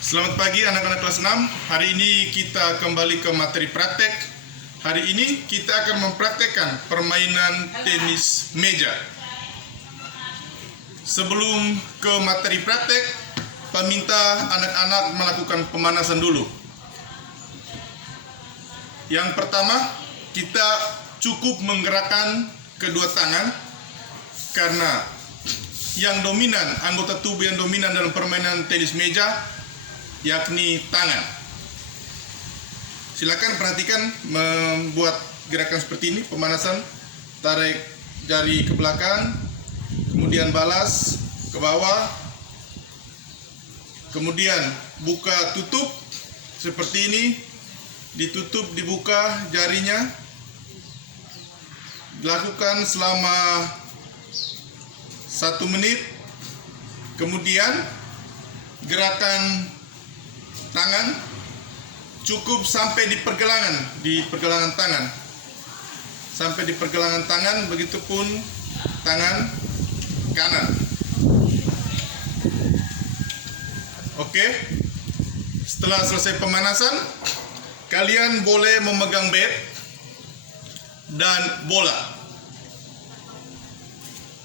Selamat pagi anak-anak kelas 6. Hari ini kita kembali ke materi praktek. Hari ini kita akan mempraktekkan permainan tenis meja. Sebelum ke materi praktek, meminta anak-anak melakukan pemanasan dulu. Yang pertama, kita cukup menggerakkan kedua tangan karena yang dominan, anggota tubuh yang dominan dalam permainan tenis meja yakni tangan. Silakan perhatikan membuat gerakan seperti ini, pemanasan. Tarik jari ke belakang, kemudian balas ke bawah, kemudian buka tutup seperti ini, ditutup dibuka jarinya. Lakukan selama 1 menit. Kemudian gerakan tangan cukup sampai di pergelangan tangan, sampai di pergelangan tangan, begitupun tangan kanan. Oke, setelah selesai pemanasan, kalian boleh memegang bat dan bola.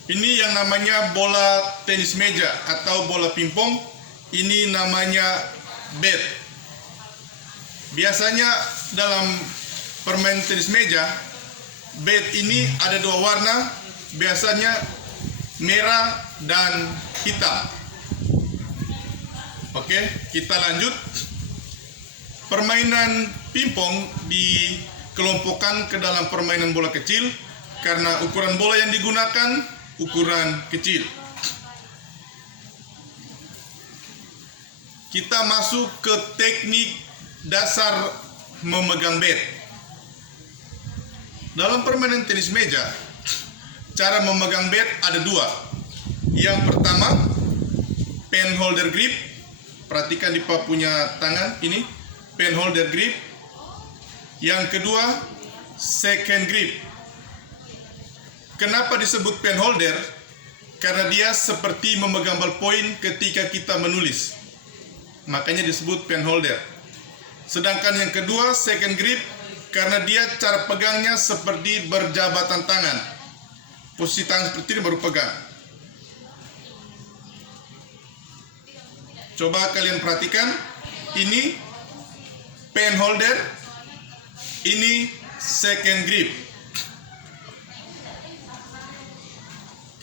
Ini yang namanya bola tenis meja atau bola pingpong. Ini namanya bat. Biasanya dalam permainan tenis meja, bat ini ada 2 warna, biasanya merah dan hitam. Oke, kita lanjut. Permainan pingpong dikelompokkan ke dalam permainan bola kecil karena ukuran bola yang digunakan ukuran kecil. Kita masuk ke teknik dasar memegang bat. Dalam permainan tenis meja, cara memegang bat ada 2. Yang pertama, pen holder grip. Perhatikan di Pak punya tangan ini, pen holder grip. Yang kedua, second grip. Kenapa disebut pen holder? Karena dia seperti memegang ballpoint ketika kita menulis. Makanya disebut pen holder. Sedangkan yang kedua, second grip, karena dia cara pegangnya seperti berjabatan tangan. Posisi tangan seperti ini baru pegang. Coba kalian perhatikan, ini pen holder, ini second grip.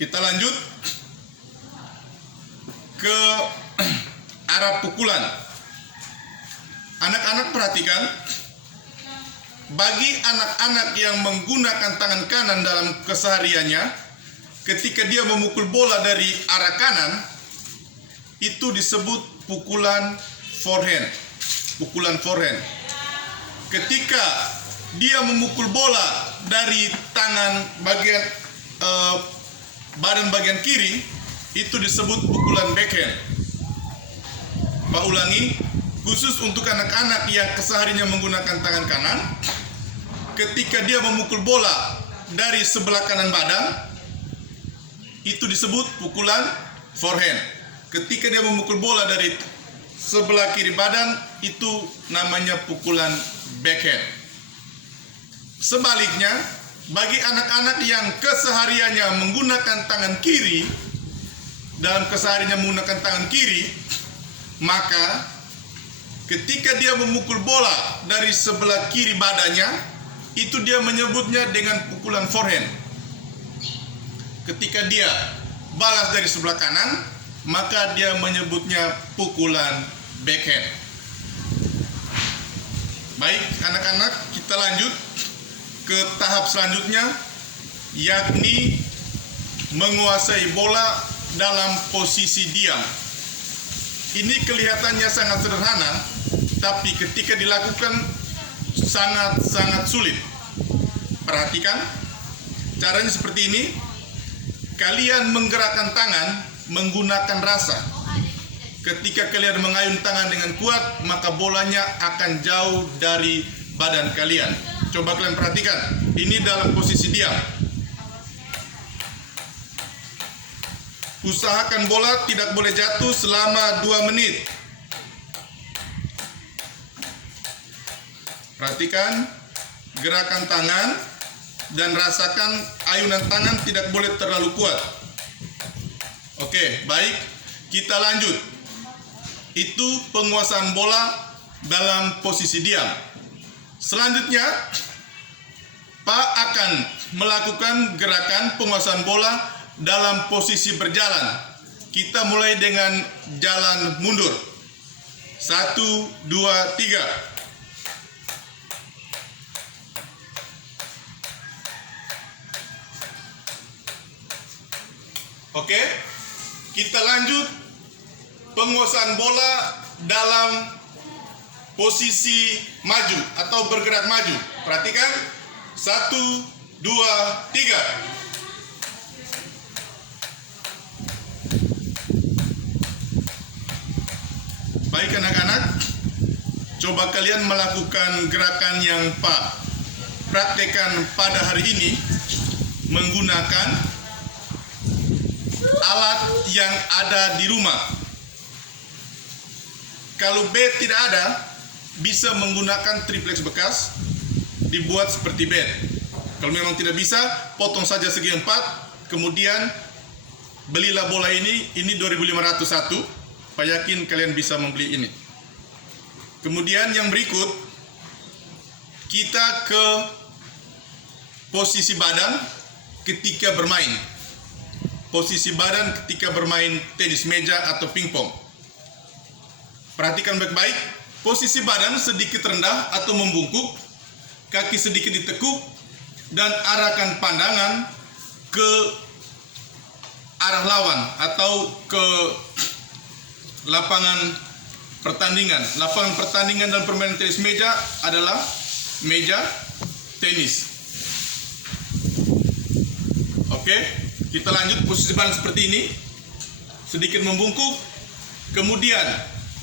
Kita lanjut ke arah pukulan. Anak-anak perhatikan, bagi anak-anak yang menggunakan tangan kanan dalam kesehariannya, ketika dia memukul bola dari arah kanan, itu disebut pukulan forehand. Pukulan forehand. Ketika dia memukul bola dari tangan badan bagian kiri, itu disebut pukulan backhand. Pak ulangi, khusus untuk anak-anak yang kesehariannya menggunakan tangan kanan, ketika dia memukul bola dari sebelah kanan badan, itu disebut pukulan forehand. Ketika dia memukul bola dari sebelah kiri badan, itu namanya pukulan backhand. Sebaliknya, bagi anak-anak yang kesehariannya menggunakan tangan kiri, dalam kesehariannya menggunakan tangan kiri, maka ketika dia memukul bola dari sebelah kiri badannya, itu dia menyebutnya dengan pukulan forehand. Ketika dia balas dari sebelah kanan, maka dia menyebutnya pukulan backhand. Baik anak-anak, kita lanjut ke tahap selanjutnya, yakni menguasai bola dalam posisi diam. Ini kelihatannya sangat sederhana, tapi ketika dilakukan sangat sulit. Perhatikan, caranya seperti ini. Kalian menggerakkan tangan menggunakan rasa. Ketika kalian mengayun tangan dengan kuat, maka bolanya akan jauh dari badan kalian. Coba kalian perhatikan, ini dalam posisi diam. Usahakan bola tidak boleh jatuh selama 2 menit. Perhatikan gerakan tangan dan rasakan ayunan tangan tidak boleh terlalu kuat. Oke, baik. Kita lanjut. Itu penguasaan bola dalam posisi diam. Selanjutnya, Pak akan melakukan gerakan penguasaan bola dalam posisi berjalan. Kita mulai dengan jalan mundur. 1, 2, 3. Oke, kita lanjut penguasaan bola dalam posisi maju atau bergerak maju. Perhatikan, 1, 2, 3. Baik anak-anak, coba kalian melakukan gerakan yang Pak praktekkan pada hari ini menggunakan alat yang ada di rumah. Kalau bed tidak ada, bisa menggunakan triplex bekas, dibuat seperti bed. Kalau memang tidak bisa, potong saja segi 4, kemudian belilah bola ini 2.501. Pak yakin kalian bisa membeli ini. Kemudian yang berikut, kita ke posisi badan ketika bermain. Posisi badan ketika bermain tenis meja atau pingpong. Perhatikan baik-baik, posisi badan sedikit rendah atau membungkuk, kaki sedikit ditekuk, dan arahkan pandangan ke arah lawan atau ke lapangan pertandingan. Lapangan pertandingan dalam permainan tenis meja adalah meja tenis. Oke, kita lanjut posisi badan seperti ini. Sedikit membungkuk. Kemudian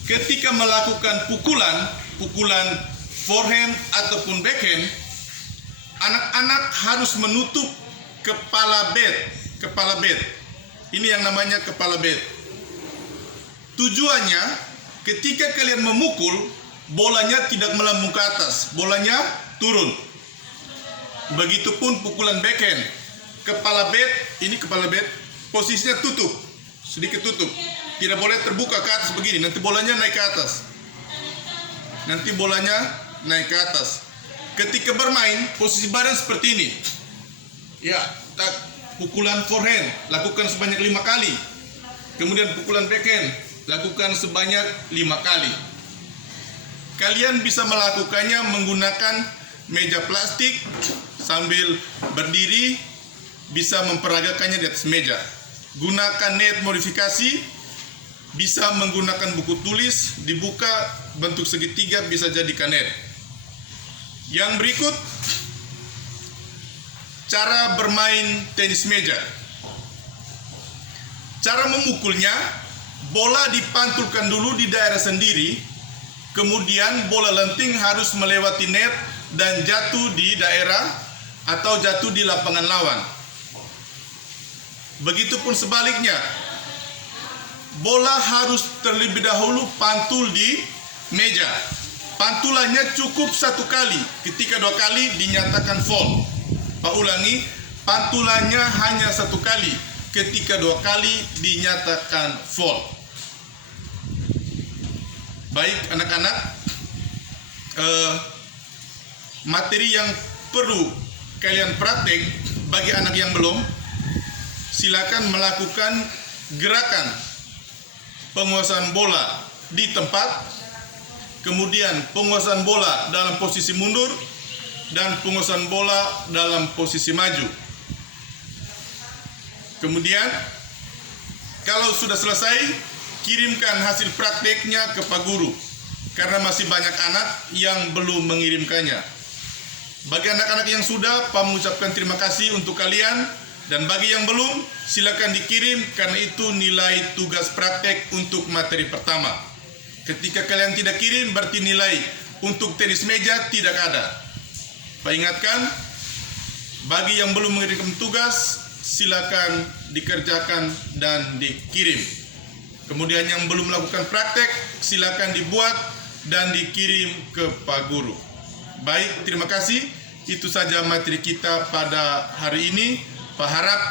ketika melakukan pukulan forehand ataupun backhand, anak-anak harus menutup kepala bed. Ini yang namanya kepala bed. Tujuannya, ketika kalian memukul, bolanya tidak melambung ke atas, bolanya turun. Begitupun pukulan backhand. Kepala bed, posisinya tutup, sedikit tutup. Tidak boleh terbuka ke atas begini, nanti bolanya naik ke atas. Ketika bermain, posisi badan seperti ini. Ya, pukulan forehand, lakukan sebanyak 5 kali. Kemudian pukulan backhand, lakukan sebanyak 5 kali. Kalian bisa melakukannya menggunakan meja plastik sambil berdiri, bisa memperagakannya di atas meja. Gunakan net modifikasi, bisa menggunakan buku tulis, dibuka bentuk segitiga bisa jadikan net. Yang berikut, cara bermain tenis meja. Cara memukulnya, bola dipantulkan dulu di daerah sendiri, kemudian bola lenting harus melewati net dan jatuh di daerah atau jatuh di lapangan lawan. Begitupun sebaliknya, bola harus terlebih dahulu pantul di meja. Pantulannya cukup 1 kali, ketika 2 kali dinyatakan foul. Pak ulangi, pantulannya hanya 1 kali, ketika 2 kali dinyatakan foul. Baik anak-anak, materi yang perlu kalian praktek bagi anak yang belum, silakan melakukan gerakan penguasaan bola di tempat, kemudian penguasaan bola dalam posisi mundur, dan penguasaan bola dalam posisi maju. Kemudian kalau sudah selesai, kirimkan hasil prakteknya ke Pak Guru, karena masih banyak anak yang belum mengirimkannya. Bagi anak-anak yang sudah, Pak mengucapkan terima kasih untuk kalian. Dan bagi yang belum, silakan dikirim, karena itu nilai tugas praktek untuk materi pertama. Ketika kalian tidak kirim, berarti nilai untuk tenis meja tidak ada. Pak ingatkan, bagi yang belum mengirimkan tugas, silakan dikerjakan dan dikirim. Kemudian yang belum melakukan praktek, silakan dibuat dan dikirim ke Pak Guru. Baik, terima kasih. Itu saja materi kita pada hari ini. Pak harap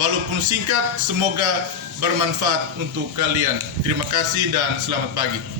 walaupun singkat, semoga bermanfaat untuk kalian. Terima kasih dan selamat pagi.